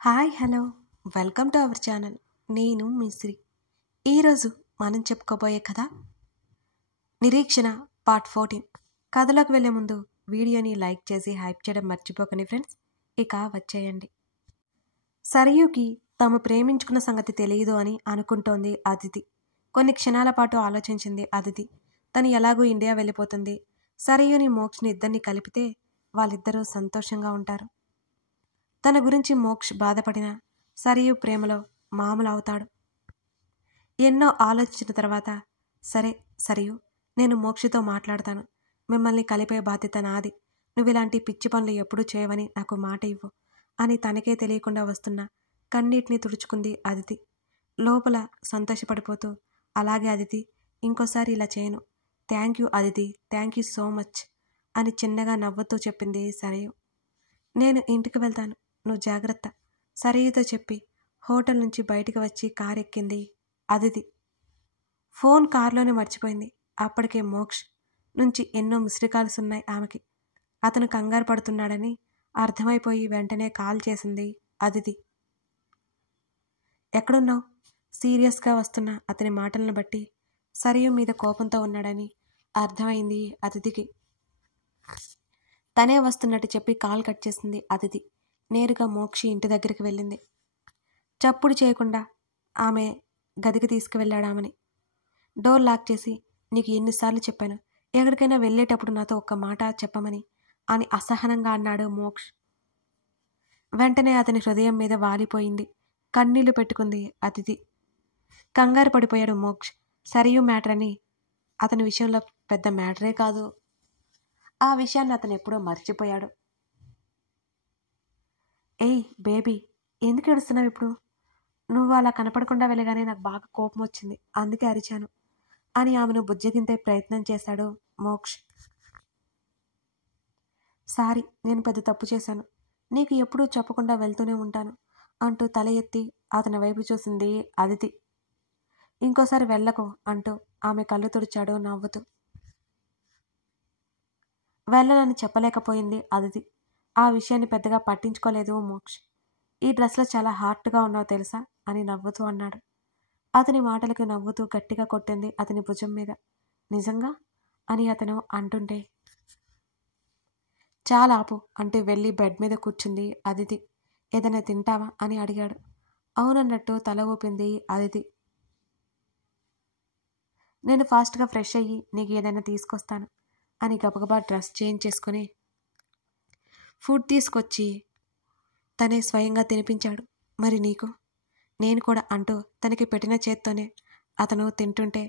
Hi hello welcome to our channel. నేను మీ శ్రీ. ఈరోజు మనం చెప్పుకోబోయే కథ నిరీక్షణ పార్ట్ 14. కథలోకి వెళ్ళే ముందు వీడియోని లైక్ చేసి హైప్ చేయడం మర్చిపోకండి ఫ్రెండ్స్. ఇక వచ్చేయండి. సరయుకి తాము ప్రేమించుకున్న సంగతి తెలియదు అని అనుకుంటోంది అదితి. కొన్ని క్షణాల పాటు ఆలోచించింది అదితి. తను ఎలాగూ ఇండియా వెళ్ళిపోతుంది. సరయుని మోక్షని ఇద్దరిని కలిపితే వాళ్ళిద్దరూ సంతోషంగా ఉంటారు. తన గురించి మోక్ష్ బాధపడినా సరియు ప్రేమలో మామూలు అవుతాడు. ఎన్నో ఆలోచించిన తర్వాత, సరే సరియు, నేను మోక్షతో మాట్లాడతాను. మిమ్మల్ని కలిపే బాధ్యత నాది. నువ్వు ఇలాంటి పిచ్చి పనులు ఎప్పుడూ చేయవని నాకు మాట ఇవ్వు అని తనకే తెలియకుండా వస్తున్న కన్నీటిని తుడుచుకుంది అదితి. లోపల సంతోషపడిపోతూ, అలాగే అదితి, ఇంకోసారి ఇలా చేయను. Thank you Aditi, thank you so much అని చిన్నగా నవ్వుతూ చెప్పింది సరియు. నేను ఇంటికి వెళ్తాను, నువ్వు జాగ్రత్త, సరయుతో చెప్పి హోటల్ నుంచి బయటికి వచ్చి కారు ఎక్కింది అదితి. ఫోన్ కారులోనే మర్చిపోయింది. అప్పటికే మోక్ష్ నుంచి ఎన్నో మిస్డ్ కాల్స్ ఉన్నాయి ఆమెకి. అతను కంగారు పడుతున్నాడని అర్థమైపోయి వెంటనే కాల్ చేసింది అదితి. ఎక్కడున్నావు? సీరియస్గా వస్తున్న అతని మాటలను బట్టి సరియు మీద కోపంతో ఉన్నాడని అర్థమైంది అదితికి. తనే వస్తున్నట్టు చెప్పి కాల్ కట్ చేసింది అదితి. నేరుగా మోక్షి ఇంటి దగ్గరికి వెళ్ళింది. చప్పుడు చేయకుండా ఆమె గదికి తీసుకువెళ్ళాడామని. డోర్ లాక్ చేసి, నీకు ఎన్నిసార్లు చెప్పాను, ఎక్కడికైనా వెళ్ళేటప్పుడు నాతో ఒక్క మాట చెప్పమని అని అసహనంగా అన్నాడు మోక్ష్. వెంటనే అతని హృదయం మీద వాలిపోయింది. కన్నీళ్లు పెట్టుకుంది అదితి. కంగారు పడిపోయాడు మోక్ష్. సరియు మ్యాటర్ అని అతని విషయంలో పెద్ద మ్యాటరే కాదు. ఆ విషయాన్ని అతను ఎప్పుడో మర్చిపోయాడు. ఏయ్ బేబీ, ఎందుకు ఏడుస్తున్నావు ఇప్పుడు? నువ్వు అలా కనపడకుండా వెళ్ళగానే నాకు బాగా కోపం వచ్చింది, అందుకే అరిచాను అని ఆమెను బుజ్జగింతే ప్రయత్నం చేశాడు మోక్ష్. సారీ, నేను పెద్ద తప్పు చేశాను. నీకు ఎప్పుడూ చెప్పకుండా వెళ్తూనే ఉంటాను అంటూ తల ఎత్తి అతని వైపు చూసింది అదితి. ఇంకోసారి వెళ్ళకు అంటూ ఆమె కళ్ళు తుడిచాడు నవ్వుతూ. వెళ్ళనని చెప్పలేకపోయింది అదితి. ఆ విషయాన్ని పెద్దగా పట్టించుకోలేదు మోక్ష్. ఈ డ్రెస్లో చాలా హార్ట్గా ఉన్నావు తెలుసా అని నవ్వుతూ అన్నాడు. అతని మాటలకు నవ్వుతూ గట్టిగా కొట్టింది అతని భుజం మీద. నిజంగా అని అతను అంటుంటే, చాలా ఆపు అంటూ వెళ్ళి బెడ్ మీద కూర్చుంది అదితి. ఏదైనా తింటావా అని అడిగాడు. అవునన్నట్టు తల ఊపింది అదితి. నేను ఫాస్ట్గా ఫ్రెష్ అయ్యి నీకు ఏదైనా తీసుకొస్తాను అని గబగబా డ్రెస్ చేంజ్ చేసుకుని ఫుడ్ తీసుకొచ్చి తనే స్వయంగా తినిపించాడు. మరి నీకు? నేను కూడా అంటూ తనకి పెట్టిన చేత్తోనే అతను తింటుంటే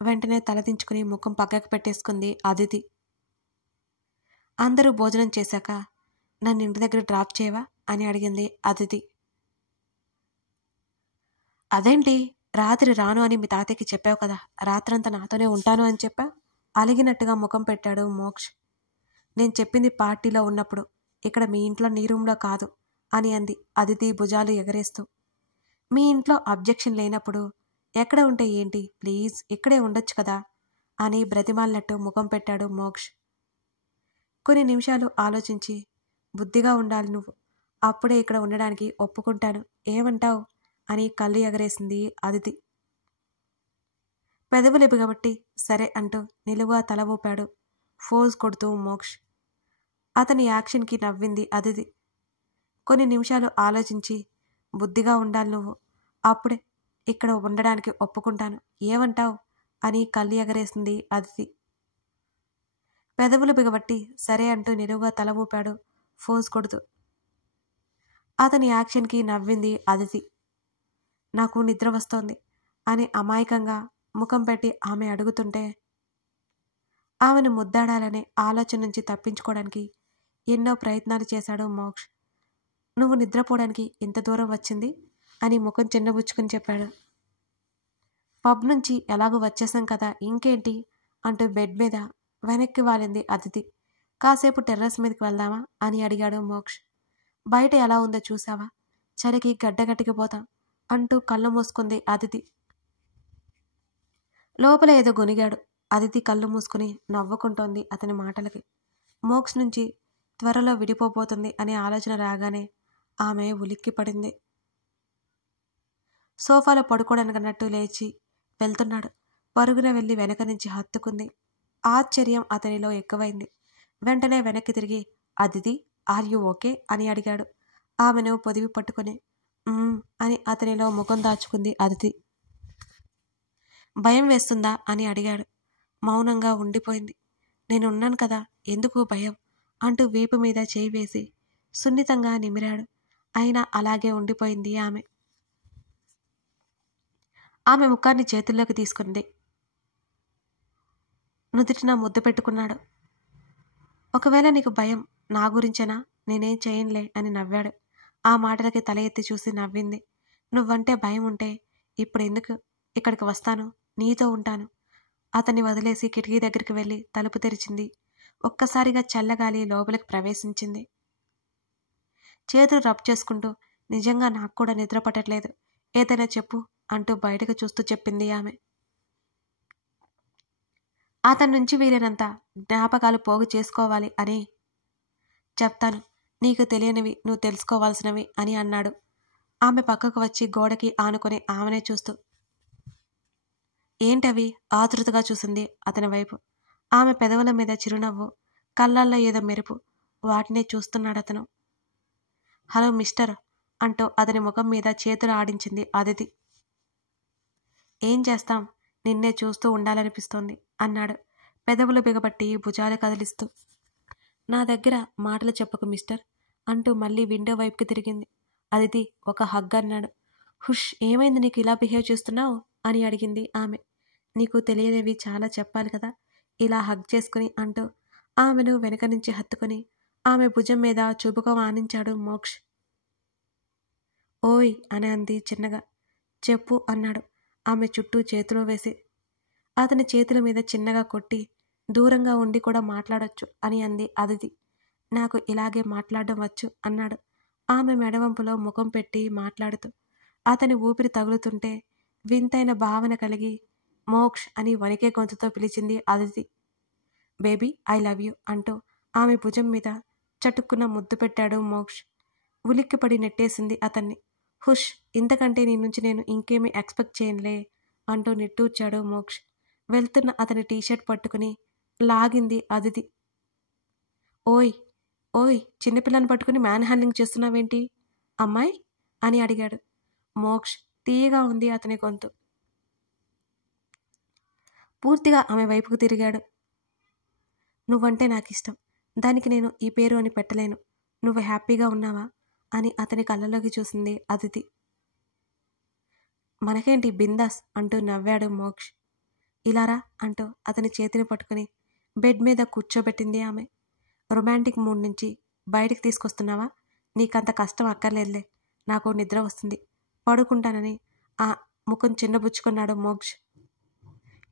వెంటనే తలదించుకుని ముఖం పక్కకు పెట్టేసుకుంది అదితి. అందరూ భోజనం చేశాక నన్ను ఇంటి దగ్గర డ్రాప్ చేయవా అని అడిగింది అదితి. అదేంటి, రాత్రి రాను అని మీ తాతయ్యకి చెప్పావు కదా, రాత్రంతా నాతోనే ఉంటాను అని చెప్పా? అలిగినట్టుగా ముఖం పెట్టాడు మోక్ష్. నేను చెప్పింది పార్టీలో ఉన్నప్పుడు, ఇక్కడ మీ ఇంట్లో నీ రూమ్లో కాదు అని అంది అదితి భుజాలు ఎగరేస్తూ. మీ ఇంట్లో అబ్జెక్షన్ లేనప్పుడు ఎక్కడ ఉంటే ఏంటి, ప్లీజ్ ఇక్కడే ఉండొచ్చు కదా అని బ్రతిమాలినట్టు ముఖం పెట్టాడు మోక్ష్. కొన్ని నిమిషాలు ఆలోచించి, బుద్ధిగా ఉండాలి నువ్వు, అప్పుడే ఇక్కడ ఉండడానికి ఒప్పుకుంటాను, ఏమంటావు అని కళ్ళు ఎగరేసింది అదితి. పెదవులు కాబట్టి సరే అంటూ నిలువుగా తల ఊపాడు ఫోజ్ కొడుతూ మోక్ష్. అతని యాక్షన్కి నవ్వింది అదితి. కొన్ని నిమిషాలు ఆలోచించి, బుద్ధిగా ఉండాలి నువ్వు, అప్పుడే ఇక్కడ ఉండడానికి ఒప్పుకుంటాను, ఏమంటావు అని కళ్ళు ఎగరేసింది అదితి. పెదవులు బిగబట్టి సరే అంటూ నిలువుగా తల ఊపాడు ఫోజ్ కొడుతూ. అతని యాక్షన్కి నవ్వింది అదితి. నాకు నిద్ర వస్తోంది అని అమాయకంగా ముఖం పెట్టి ఆమె అడుగుతుంటే ఆమెను ముద్దాడాలనే ఆలోచన నుంచి తప్పించుకోవడానికి ఎన్నో ప్రయత్నాలు చేశాడు మోక్ష్. నువ్వు నిద్రపోవడానికి ఇంత దూరం వచ్చింది అని ముఖం చిన్నబుచ్చుకుని చెప్పాడు. పబ్ నుంచి ఎలాగో వచ్చేసాం కదా, ఇంకేంటి అంటూ బెడ్ మీద వెనక్కి వాలింది అదితి. కాసేపు టెర్రస్ మీదకి వెళ్దామా అని అడిగాడు మోక్ష్. బయట ఎలా ఉందో చూసావా, చలికి గడ్డగట్టికిపోతాం అంటూ కళ్ళు మూసుకుంది అదితి. లోపల ఏదో గొనిగాడు. అదితి కళ్ళు మూసుకుని నవ్వుకుంటోంది అతని మాటలకి. మోక్ష్ నుంచి త్వరలో విడిపోబోతుంది అనే ఆలోచన రాగానే ఆమె ఉలిక్కి పడింది. సోఫాలో పడుకోవడానికన్నట్టు లేచి వెళ్తున్నాడు. పరుగున వెళ్ళి వెనక నుంచి హత్తుకుంది. ఆశ్చర్యం అతనిలో ఎక్కువైంది. వెంటనే వెనక్కి తిరిగి, అదితి, ఆర్ యు ఓకే అని అడిగాడు. ఆమెను పొదివి పట్టుకుని అని అతనిలో ముఖం దాచుకుంది అదితి. భయం వేస్తుందా అని అడిగాడు. మౌనంగా ఉండిపోయింది. నేనున్నాను కదా, ఎందుకు భయం అంటూ వీపు మీద చేయి వేసి సున్నితంగా నిమిరాడు. అయినా అలాగే ఉండిపోయింది ఆమె. ఆమె ముఖాన్ని చేతుల్లోకి తీసుకుంది. నుదుటిన ముద్దు పెట్టుకున్నాడు. ఒకవేళ నీకు భయం నా గురించేనా, నేనేం చేయనులే అని నవ్వాడు. ఆ మాటలకి తల ఎత్తి చూసి నవ్వింది. నువ్వంటే భయం ఉంటే ఇప్పుడు ఎందుకు ఇక్కడికి వస్తాను, నీతో ఉంటాను. అతన్ని వదిలేసి కిటికీ దగ్గరికి వెళ్ళి తలుపు తెరిచింది. ఒక్కసారిగా చల్లగాలి లోపలికి ప్రవేశించింది. చేతులు రబ్ చేసుకుంటూ, నిజంగా నాకు కూడా నిద్ర పట్టట్లేదు, ఏదైనా చెప్పు అంటూ బయటకు చూస్తూ చెప్పింది ఆమె. అతని నుంచి వీలైనంత జ్ఞాపకాలు పోగు చేసుకోవాలి అని. చెప్తాను, నీకు తెలియనివి నువ్వు తెలుసుకోవాల్సినవి అని అన్నాడు. ఆమె పక్కకు వచ్చి గోడకి ఆనుకొని ఆమెనే చూస్తూ. ఏంటవి ఆతృతగా చూసింది అతని వైపు. ఆమె పెదవుల మీద చిరునవ్వు, కళ్ళల్లో ఏదో మెరుపు. వాటినే చూస్తున్నాడు అతను. హలో మిస్టర్ అంటూ అతని ముఖం మీద చేతులు ఆడించింది అదితి. ఏం చేస్తాం, నిన్నే చూస్తూ ఉండాలనిపిస్తోంది అన్నాడు పెదవులు బిగబట్టి భుజాలు కదిలిస్తూ. నా దగ్గర మాటలు చెప్పకు మిస్టర్ అంటూ మళ్ళీ విండో వైపుకి తిరిగింది. అదితి ఒక హగ్ అన్నాడు. హుష్, ఏమైంది, నీకు ఇలా బిహేవ్ చేస్తున్నావు అని అడిగింది ఆమె. నీకు తెలియనివి చాలా చెప్పాలి కదా, ఇలా హగ్ చేసుకుని అంటూ ఆమెను వెనక నుంచి హత్తుకొని ఆమె భుజం మీద చూపుగా ఆనించాడు మోక్ష్. ఓయ్ అని అంది చిన్నగా. చెప్పు అన్నాడు ఆమె చుట్టూ చేతిలో వేసి. అతని చేతుల మీద చిన్నగా కొట్టి, దూరంగా ఉండి కూడా మాట్లాడొచ్చు అని అంది అదితి. నాకు ఇలాగే మాట్లాడడం వచ్చు అన్నాడు ఆమె మెడవంపులో ముఖం పెట్టి మాట్లాడుతూ. అతని ఊపిరి తగులుతుంటే వింతైన భావన కలిగి మోక్ష్ అని వణికే గొంతుతో పిలిచింది Aditi. Baby I love you అంటూ ఆమె భుజం మీద చటుక్కున ముద్దు పెట్టాడు మోక్ష్. ఉలిక్కిపడి నెట్టేసింది అతన్ని. హుష్, ఇంతకంటే నీ నుంచి నేను ఇంకేమీ ఎక్స్పెక్ట్ చేయనులే అంటూ నిట్టూర్చాడు మోక్ష్. వెళ్తున్న అతని టీషర్ట్ పట్టుకుని లాగింది అదితి. ఓయ్ ఓయ్, చిన్నపిల్లని పట్టుకుని మ్యాన్ హ్యాండ్లింగ్ చేస్తున్నావేంటి అమ్మాయి అని అడిగాడు. మోక్ష్ తీయగా ఉంది అతని గొంతు. పూర్తిగా ఆమె వైపుకు తిరిగాడు. నువ్వంటే నాకు ఇష్టం, దానికి నేను ఈ పేరు అని పెట్టలేను. నువ్వు హ్యాపీగా ఉన్నావా అని అతని కళ్ళలోకి చూసింది అదితి. మనకేంటి బిందాస్ అంటూ నవ్వాడు మోక్ష్. ఇలారా అంటూ అతని చేతిని పట్టుకుని బెడ్ మీద కూర్చోబెట్టింది ఆమె. రొమాంటిక్ మూడ్ నుంచి బయటికి తీసుకొస్తున్నావా, నీకంత కష్టం అక్కర్లేదులే, నాకు నిద్ర వస్తుంది, పడుకుంటానని ఆ ముఖం చిన్నబుచ్చుకున్నాడు మోక్ష్.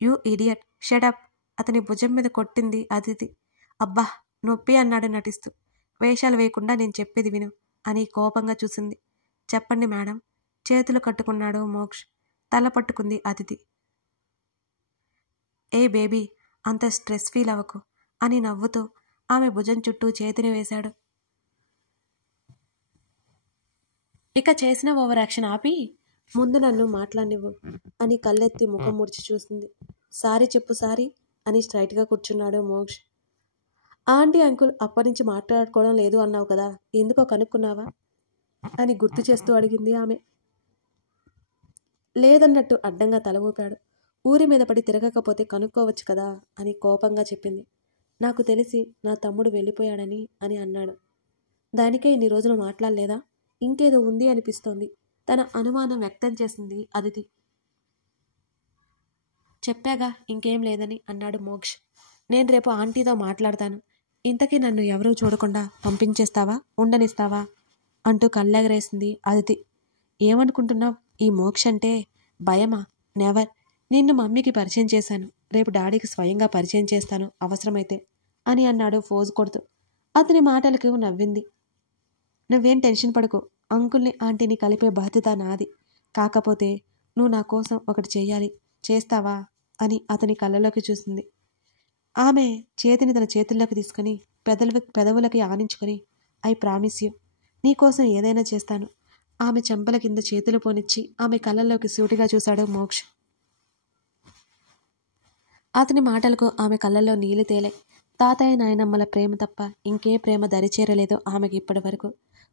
యూ ఇడియట్, షడప్ అతని భుజం మీద కొట్టింది అదితి. అబ్బా నొప్పి అన్నాడు నటిస్తూ. వేషాలు వేయకుండా నేను చెప్పేది విను అని కోపంగా చూసింది. చెప్పండి మేడం చేతులు కట్టుకున్నాడు మోక్ష్. తల పట్టుకుంది అదితి. ఏ బేబీ అంత స్ట్రెస్ ఫీల్ అవ్వకు అని నవ్వుతూ ఆమె భుజం చుట్టూ చేతిని వేశాడు. ఇక చేసిన ఓవర్ యాక్షన్ ఆపి ముందు నన్ను మాట్లాడినివ్వు అని కళ్ళెత్తి ముఖం ముడిచి చూసింది. సారీ చెప్పు సారీ అని స్ట్రైట్గా కూర్చున్నాడు మోక్ష్. ఆంటీ అంకుల్ అప్పటి నుంచి మాట్లాడుకోవడం లేదు అన్నావు కదా, ఎందుకో కనుక్కున్నావా అని గుర్తు చేస్తూ అడిగింది ఆమె. లేదన్నట్టు అడ్డంగా తల ఊపాడు. ఊరి మీద పడి తిరగకపోతే కనుక్కోవచ్చు కదా అని కోపంగా చెప్పింది. నాకు తెలిసి నా తమ్ముడు వెళ్ళిపోయాడని అని అన్నాడు. దానికే ఇన్ని రోజులు మాట్లాడలేదా, ఇంకేదో ఉంది అనిపిస్తోంది తన అనుమానం వ్యక్తం చేసింది అదితి. చెప్పాగా ఇంకేం లేదని అన్నాడు మోక్ష్. నేను రేపు ఆంటీతో మాట్లాడతాను, ఇంతకీ నన్ను ఎవరూ చూడకుండా పంపించేస్తావా ఉండనిస్తావా అంటూ కళ్ళెగరేసింది అదితి. ఏమనుకుంటున్నావు, ఈ మోక్ష్ అంటే భయమా? నెవర్. నిన్ను మమ్మీకి పరిచయం చేశాను, రేపు డాడీకి స్వయంగా పరిచయం చేస్తాను అవసరమైతే అని అన్నాడు ఫోజు కొడుతూ. అతని మాటలకు నవ్వింది. నువ్వేం టెన్షన్ పడకు, అంకుల్ని ఆంటీని కలిపే బాధ్యత నాది. కాకపోతే నువ్వు నా కోసం ఒకటి చెయ్యాలి, చేస్తావా అని అతని కళ్ళలోకి చూసింది. ఆమె చేతిని తన చేతుల్లోకి తీసుకుని పెదవులకి ఆనించుకొని ఐ ప్రామిస్ యూ, నీకోసం ఏదైనా చేస్తాను. ఆమె చెంపల కింద చేతులు పోనిచ్చి ఆమె కళ్ళల్లోకి సూటిగా చూశాడు మోక్ష్. అతని మాటలకు ఆమె కళ్ళల్లో నీళ్లు తేలే. తాతయ్య నాయనమ్మల ప్రేమ తప్ప ఇంకే ప్రేమ దరిచేరలేదు ఆమెకి ఇప్పటి వరకు.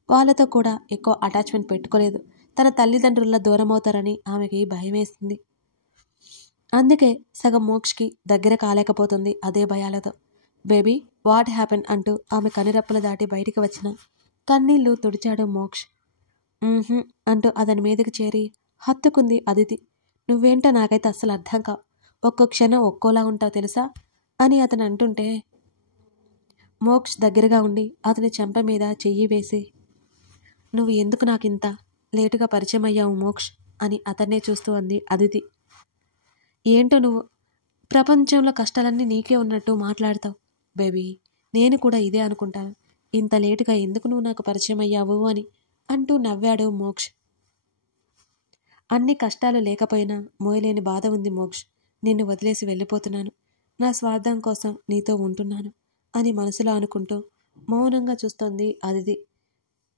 వాళ్ళతో కూడా ఎక్కువ అటాచ్మెంట్ పెట్టుకోలేదు. తన తల్లిదండ్రుల దూరమవుతారని ఆమెకి భయమేసింది. అందుకే సగం మోక్షకి దగ్గర కాలేకపోతుంది అదే భయాలతో. బేబీ, వాట్ హ్యాపెన్ అంటూ ఆమె కనురెప్పలు దాటి బయటికి వచ్చిన కన్నీళ్లు తుడిచాడు మోక్ష్. అంటూ అతని మీదకి చేరి హత్తుకుంది అదితి. నువ్వేంటో నాకైతే అస్సలు అర్థం కావు. ఒక్కో క్షణం ఒక్కోలా ఉంటావు తెలుసా అని అతను అంటుంటే మోక్ష్ దగ్గరగా ఉండి అతని చెంప మీద చెయ్యి వేసి, నువ్వు ఎందుకు నాకింత లేటుగా పరిచయం అయ్యావు మోక్ష్ అని అతన్నే చూస్తూ అంది అదితి. ఏంటో నువ్వు ప్రపంచంలో కష్టాలన్నీ నీకే ఉన్నట్టు మాట్లాడతావు బేబీ. నేను కూడా ఇదే అనుకుంటాను. ఇంత లేటుగా ఎందుకు నువ్వు నాకు పరిచయం అయ్యావు అని అంటూ నవ్వాడు మోక్ష్. అన్ని కష్టాలు లేకపోయినా మోయలేని బాధ ఉంది మోక్ష్. నిన్ను వదిలేసి వెళ్ళిపోతున్నాను. నా స్వార్థం కోసం నీతో ఉంటున్నాను అని మనసులో అనుకుంటూ మౌనంగా చూస్తోంది Aditi.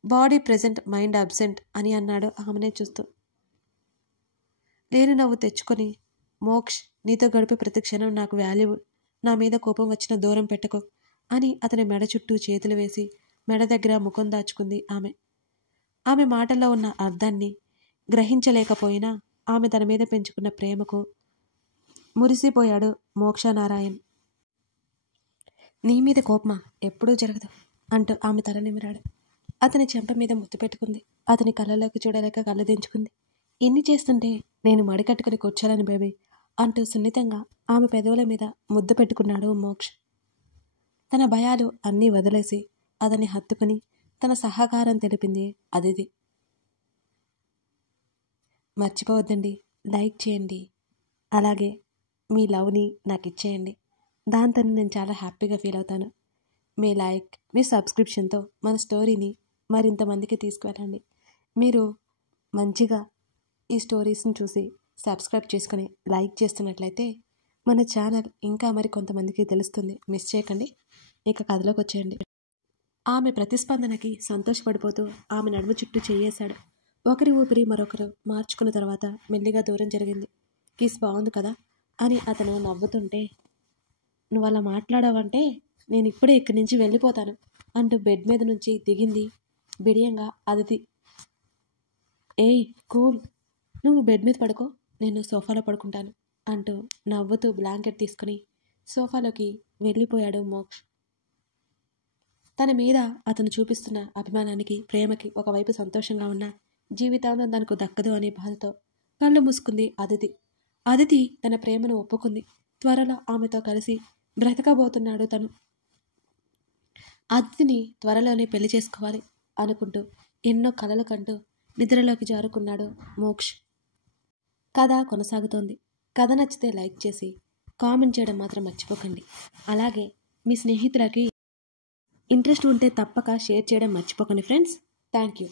Body present, mind absent అని అన్నాడు ఆమెనే చూస్తూ. నేను నవ్వు తెచ్చుకొని, మోక్ష్, నీతో గడిపే ప్రతి క్షణం నాకు వాల్యుబుల్. నా మీద కోపం వచ్చిన దూరం పెట్టుకో అని అతని మెడ చుట్టూ చేతులు వేసి మెడ దగ్గర ముఖం దాచుకుంది ఆమె. ఆమె మాటల్లో ఉన్న అర్థాన్ని గ్రహించలేకపోయినా ఆమె తన మీద పెంచుకున్న ప్రేమకు మురిసిపోయాడు మోక్షనారాయణ్. నీ మీద కోపమా? ఎప్పుడూ జరగదు అంటూ ఆమె తల నిమిరాడు. అతని చెంప మీద ముద్దు పెట్టుకుంది. అతని కళ్ళలోకి చూడలేక కళ్ళు దించుకుంది. ఇన్ని చేస్తుంటే నేను మడికట్టుకుని కూర్చోలేను బేబీ అంటూ సున్నితంగా ఆమె పెదవుల మీద ముద్దు పెట్టుకున్నాడు మోక్ష్. తన భయాలు అన్నీ వదిలేసి అతన్ని హత్తుకుని తన సహకారం తెలిపింది అదితి. మర్చిపోవద్దండి, లైక్ చేయండి, అలాగే మీ లవ్ని నాకు ఇచ్చేయండి. దాంతో నేను చాలా హ్యాపీగా ఫీల్ అవుతాను. మీ లైక్, మీ సబ్స్క్రిప్షన్తో మన స్టోరీని మరింతమందికి తీసుకువెళ్ళండి. మీరు మంచిగా ఈ స్టోరీస్ని చూసి సబ్స్క్రైబ్ చేసుకుని లైక్ చేస్తున్నట్లయితే మన ఛానల్ ఇంకా మరి కొంతమందికి తెలుస్తుంది. మిస్ చేయకండి. ఇక కథలోకి వచ్చేయండి. ఆమె ప్రతిస్పందనకి సంతోషపడిపోతూ ఆమె నడుము చుట్టూ చేయేశాడు. ఒకరి ఊపిరి మరొకరు మార్చుకున్న తర్వాత మెల్లిగా దూరం జరిగింది. కిస్ బాగుంది కదా అని అతను నవ్వుతుంటే, నువ్వు అలా మాట్లాడావంటే నేను ఇప్పుడే ఇక్కడి నుంచి వెళ్ళిపోతాను అంటూ బెడ్ మీద నుంచి దిగింది బిడియంగా అదితి. ఏయ్ కూల్, నువ్వు బెడ్ మీద పడుకో, నేను సోఫాలో పడుకుంటాను అంటూ నవ్వుతూ బ్లాంకెట్ తీసుకుని సోఫాలోకి వెళ్ళిపోయాడు మోక్ష్. తన మీద అతను చూపిస్తున్న అభిమానానికి, ప్రేమకి ఒకవైపు సంతోషంగా ఉన్న జీవితాంతం తనకు దక్కదు అనే బాధతో కళ్ళు మూసుకుంది అదితి. అదితి తన ప్రేమను ఒప్పుకుంది. త్వరలో ఆమెతో కలిసి బ్రతకబోతున్నాడు తను. అదితిని త్వరలోనే పెళ్లి చేసుకోవాలి అనుకుంటూ ఎన్నో కలలు కంటూ నిద్రలోకి జారుకున్నాడు మోక్ష్. కథ కొనసాగుతోంది. కథ నచ్చితే లైక్ చేసి కామెంట్ చేయడం మాత్రం మర్చిపోకండి. అలాగే మీ స్నేహితులకి ఇంట్రెస్ట్ ఉంటే తప్పక షేర్ చేయడం మర్చిపోకండి ఫ్రెండ్స్. Thank you.